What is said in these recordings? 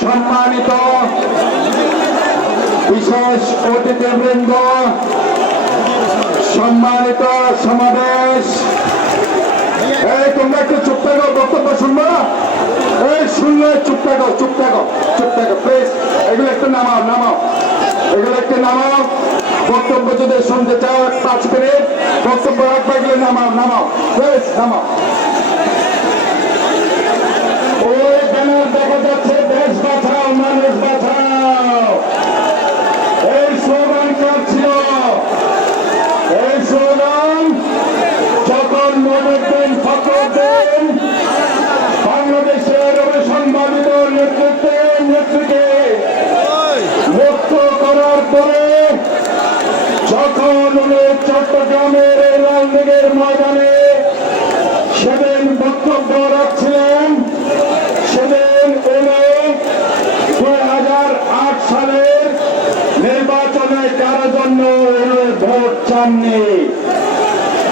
সম্মানিত বিশেষ অতিথিবৃন্দ, সম্মানিত সমাবেশ। এই, তোমরা একটু চুপ থাকো, বক্তব্য শুনব? এই, শুনলে চুপ থাকো চুপ থাকো চুপ থাকো প্লিজ এগুলো একটু নামাও নামাও। এগুলো একটু নামাও। বক্তব্য যদি শুনতে চাও পাঁচ মিনিট। বক্তব্য রাখবে, এগুলো নামাও নামাও। প্লিজ নামাও ওই ব্যানার দেখা দেশ বাঁচাও মানুষ বাঁচাও এই স্লোগান কার ছিল এই স্লোগান যখন মনুদ্দিন ফখরুদ্দিন বাংলাদেশের অবসম্মানিত নেতৃত্বে নেত্রীকে মুক্ত করার পরে যখন উনি চট্টগ্রামের এই লালদিঘির ময়দানে সেদিন বক্তব্য রাখছিলেন সেদিন উনি দুই হাজার আট সালের নির্বাচনে কারও জন্য ভোট চাননি।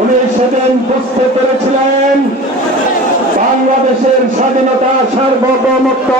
উনি সেদিন বুঝতে পেরেছিলেন বাংলাদেশের স্বাধীনতা সার্বভৌমত্ব,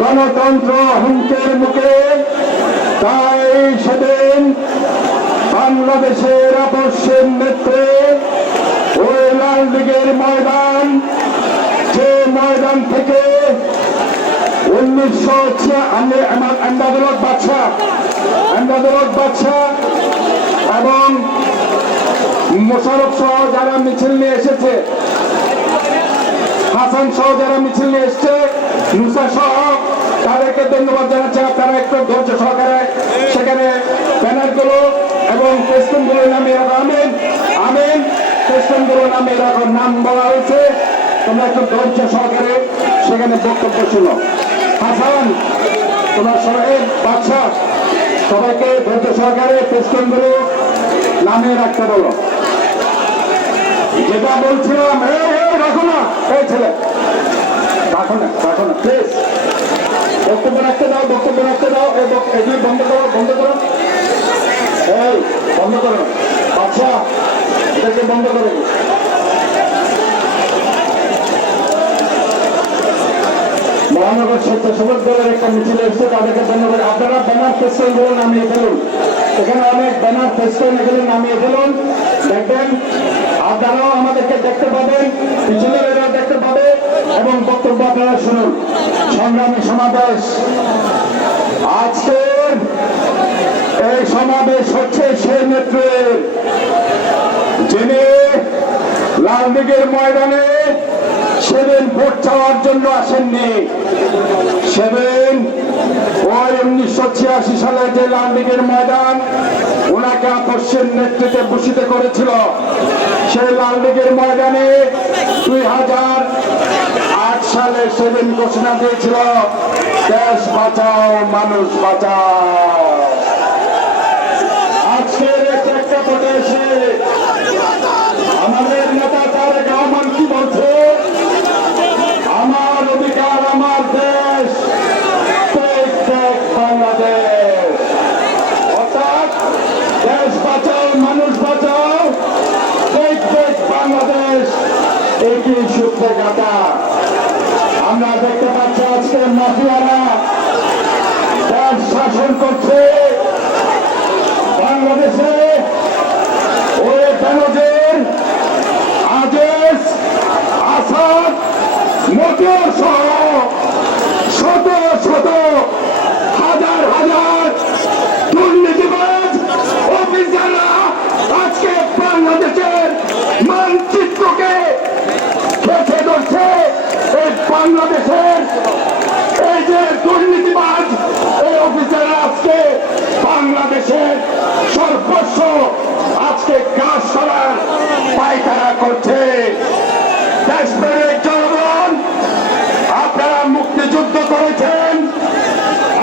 গণতন্ত্র হুমকের মুখে। তাই সেদিন বাংলাদেশের আপসের নেত্রে ওই লাল দিকের ময়দান, যে ময়দান থেকে উনিশশো আহমেদাদুলক বাদশা আহমেদাদুলক বাদশা এবং মোশারফ সহ যারা মিছিল নিয়ে এসেছে, হাসান সহ যারা মিছিল নিয়ে এসছে মুসা সহ, তাদেরকে ধন্যবাদ জানাচ্ছি আপনারা একটু ধৈর্য সহকারে সেখানে ব্যানারগুলো এবং পেস্টনগুলোর নামে আমিন আমিন পেস্টনগুলোর নামে এরকম নাম বলা হয়েছে, তোমরা একটু ধৈর্য সহকারে সেখানে বক্তব্য শুনো। তোমার সবাই বাচ্চা সবাইকে ধৈর্য সহকারে পেস্টনগুলো নামে রাখতে বলো। যেটা বলছিলাম রাখো না এই ছেলে। রাখো না রাখো না প্লিজ বক্তব্য রাখতে দাও, বক্তব্য রাখতে দাও এগুলি বন্ধ করো বন্ধ করো। এই, বন্ধ করো। বাচ্চা এটাকে বন্ধ করো। মহানগর স্বেচ্ছাসেবক দলের একটা মিছিল এসছে, তাদেরকে ধন্যবাদ। আপনারা ব্যানার ফেস্টনগুলো নামিয়ে ফেলুন। এখানে অনেক ব্যানার ফেস্টন এগুলো নামিয়ে ফেলুন। দেখবেন, আপনারাও আমাদেরকে দেখতে পাবেন পিছনের এরা দেখতে পাবে, এবং বক্তব্য আপনারা শুনুন। সংগ্রামী সমাবেশ। আজকের এই সমাবেশ হচ্ছে সেই নেত্রের যিনি লালদিঘির ময়দানে সেদিন ভোট চাওয়ার জন্য আসেননি। সেদিন ওই উনিশশো ছিয়াশি সালে যে লালদিঘির ময়দান, ওনাকে আপসের নেতৃত্বে ভূষিত করেছিল। সেই লালদিঘির ময়দানে দুই হাজার আট সালে সেদিন ঘোষণা দিয়েছিল, দেশ বাঁচাও, মানুষ বাঁচাও আজকের এই প্রেক্ষাপটে এসে আমাদের নেতা তারেক রহমান কি বলছে আমার অধিকার আমার দেশ টেক টেক বাংলাদেশ অর্থাৎ দেশ বাঁচাও মানুষ বাঁচাও টেক টেক বাংলাদেশ একই সূত্রে গাঁথা আমরা দেখতে পাচ্ছি আজকে মাফিয়ারা দেশ শাসন করছে। বাংলাদেশে ওই আদেশ, আসাদ মোটর সহ, শত শত হাজার হাজার দুর্নীতিবাজ অফিসাররা আজকে বাংলাদেশের মানচিত্রকে খেতে ধরছে এই বাংলাদেশের এই যে দুর্নীতিবাজ এই অফিসাররা আজকে বাংলাদেশের সর্বস্ব আজকে কাজ করার পায়তারা করছে দেশপ্রেমিক জনগণ আপনারা মুক্তিযুদ্ধ করেছেন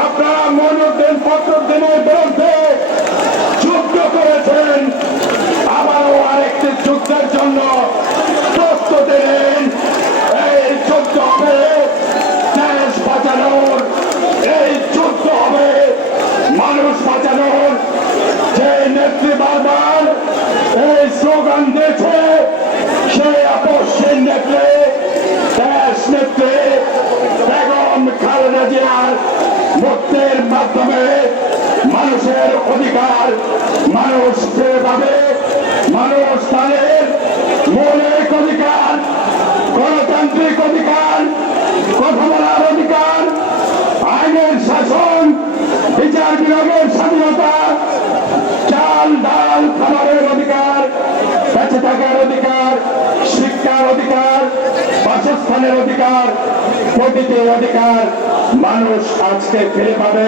আপনারা মনোদ্দিন ফখরুদ্দিনের বিরুদ্ধে যুদ্ধ করেছেন আবারও আরেকটি যুদ্ধের জন্য প্রস্তুতি নিন এই যুদ্ধ হবে খালেদা জিয়ার মুক্তির মাধ্যমে মানুষের অধিকার মানুষ ফিরে পাবে মানুষ তাদের মৌলিক অধিকার, গণতান্ত্রিক অধিকার, কথা বলার অধিকার, আইনের শাসন, বিচার বিভাগের স্বাধীনতা, চাল, ডাল, খাবারের অধিকার, বেঁচে থাকার অধিকার, শিক্ষার অধিকার, বাসস্থানের অধিকার প্রতিটি অধিকার মানুষ আজকে ফিরে পাবে।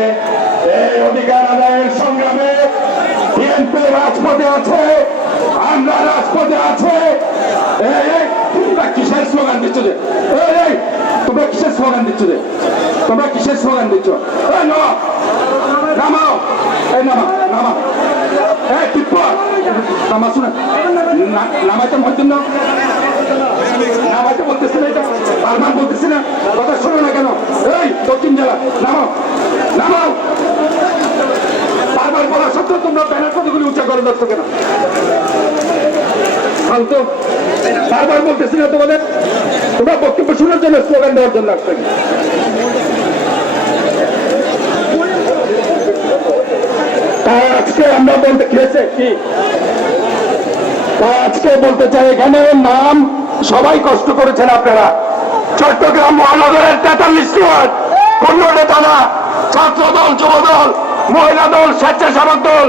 এই অধিকার আদায়ের সংগ্রামে বিএনপি রাজপথে আছে, আমরা রাজপথে আছে। দিচ্ছ তোমরা দিচ্ছ তোমরা দিচ্ছ? নামাও। এই নামা নামাইতে না? নামাইতে এটা? বারবার বলতেছি না, কথা শোনো না কেন? এই, দক্ষিণ জেলা, নামাও নামাও। বারবার বলা সত্ত্বেও তোমরা ব্যানার কতগুলি উঁচা করে যাচ্ছ কেন? শান্ত বারবার বলতেছি না তোমাদের, তোমরা বক্তব্য শোনার জন্য স্লোগান দেওয়ার জন্য আসছে আজকে আমরা বলতে খেয়েছে কি? আজকে বলতে চাই, এখানে নাম সবাই কষ্ট করেছেন আপনারা। চট্টগ্রাম মহানগরের তেতাল্লিশ ওয়ার্ড পনেরোটা থানা ছাত্র দল যুব দল মহিলা দল, স্বেচ্ছাসেবক দল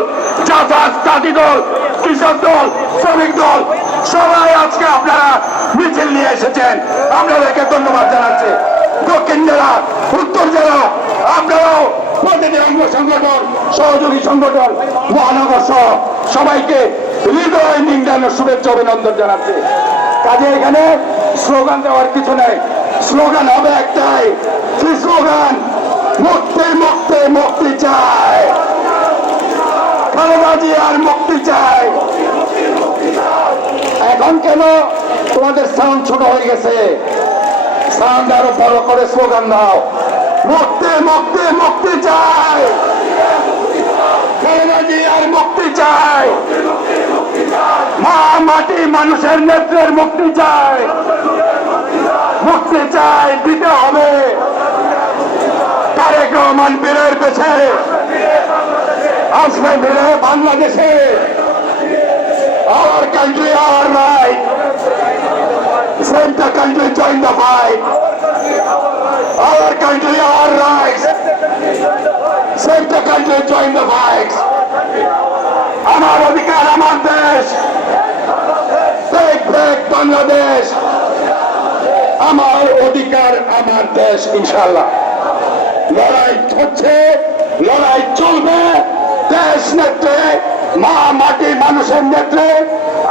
চাষাস চাষি দল, কৃষক দল, শ্রমিক দল, সবাই আজকে আপনারা মিছিল নিয়ে এসেছেন। আপনাদেরকে ধন্যবাদ জানাচ্ছি। দক্ষিণ জেলা, উত্তর জেলা, আপনারাও প্রতিটি অঙ্গ সংগঠন, সহযোগী সংগঠন, মহানগর সহ সবাইকে হৃদয় নিংডানোর শুভেচ্ছা অভিনন্দন জানাচ্ছি। কাজে এখানে স্লোগান দেওয়ার কিছু নেই। স্লোগান হবে একটাই, কি স্লোগান? মুক্তি মুক্তি মুক্তি চাই। খালেদাজি আর মুক্তি চাই। এখন কেন তোমাদের সাউন্ড ছোট হয়ে গেছে? সাউন্ড আরও বড় করে স্লোগান দাও। মুক্তি মুক্তি মুক্তি চাই। খালেদাজি আর মুক্তি চাই। মাটি মানুষের নেত্রের মুক্তি চায় মুক্তি চায় দিতে হবে। কার্যক্রমান বীরের পেছে। আসবে বীরে বাংলাদেশে। আর কান্ট্রি আর নাই centre country join the fight R country R right centre country join the fight আমার অধিকার আমার দেশ। বাংলাদেশ আমার অধিকার আমার দেশ ইনশাল্লাহ লড়াই হচ্ছে, লড়াই চলবে। দেশ নেত্রে, মা মাটি মানুষের নেত্রে,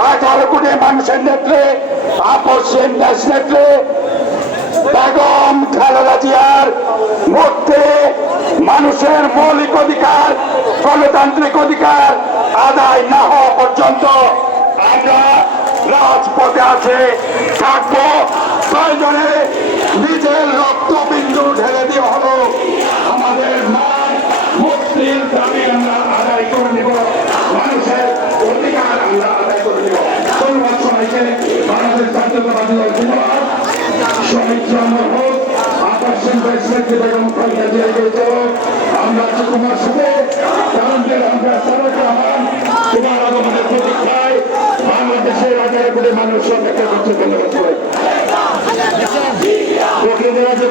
আঠারো কোটি মানুষের নেত্রে আপসের দেশ নেত্রে। বেগম খালেদা জিয়ার মধ্যে মানুষের মৌলিক অধিকার গণতান্ত্রিক অধিকার আদায় না হওয়া পর্যন্ত আমরা রাজপথে আছে, থাকব। প্রয়োজনে নিজের রক্তবিন্দু ঢেলে দিয়ে হলো আমাদের মুক্তির দাবি মানুষের অধিকার আমরা আদায় করে নিব। ধন্যবাদ জামাল হোক। আকর্ষণ প্রেসিডেন্ট বেগম খালেদা জিয়া গেছে আমরা তোমার সাথে কারণদের আমরা তারেক রহমান তোমার আগমনের প্রতীক্ষায় বাংলাদেশের রাজ্য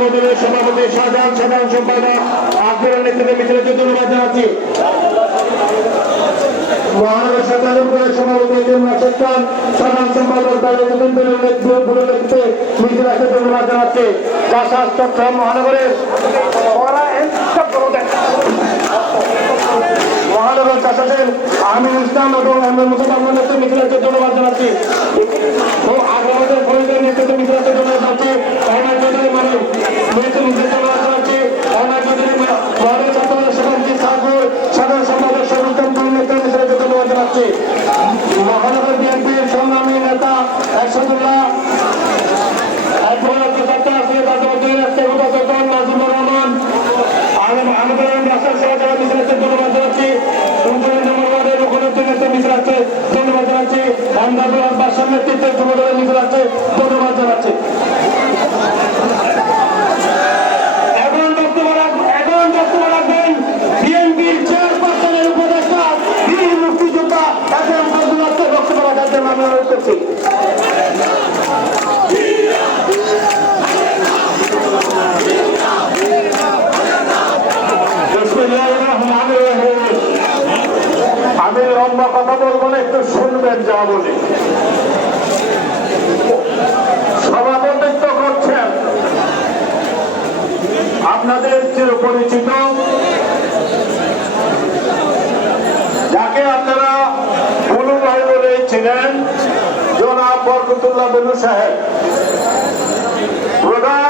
বদলের সভাপতি সাধারণ সাধারণ সম্পাদক, আগ্রহ নেতৃত্বে মিছিলকে ধন্যবাদ জানাচ্ছি মহানগর সাধারণ খান সাধারণ সম্পাদক ধন্যবাদ জানাচ্ছে। মহানগরের মহানগর চাষাদের আমিন ইসলাম এবং আহমেদ মুসলমান ধন্যবাদ ও আগ্রহের ফরিদের নেতৃত্বে মিছিলাকে ধন্যবাদ জানাচ্ছি অনার চৌধুরী মানে নেতৃত্বে ধন্যবাদ জানাচ্ছি অনার চৌধুরী মহানগর ছাত্র সেখানটি সাগর সাধারণ সম্পাদক সর্বোত্তম নেতৃত্বে মিছিলাকে ধন্যবাদ জানাচ্ছি মহানগর বিএনপির সংগ্রামী নেতা একসাদুল্লাহ একবার সত্তা আছে রাজমন্ত্রী রাষ্ট্রপতি নাজিমুর রহমান আমাদের রাষ্ট্র সেবা যারা মিছিলাতে ধন্যবাদ জানাচ্ছি পঞ্চায়েত নম্বর ওয়ার্ডের মুখ্যমন্ত্রী নেতৃত্বে মিছিল আছে ধন্যবাদ জানাচ্ছি আন্দাজুল বাসার নেতৃত্বে যুব দলের মিছিল আছে ধন্যবাদ জানাচ্ছি কথা বলব না একটু বলি সভাপতিত্ব করছেন আপনাদের চিরপরিচিত, যাকে আপনারা বুলু ভাই বলে ছিলেন জনাব বরকতুল্লাহ বেলু সাহেব। প্রধান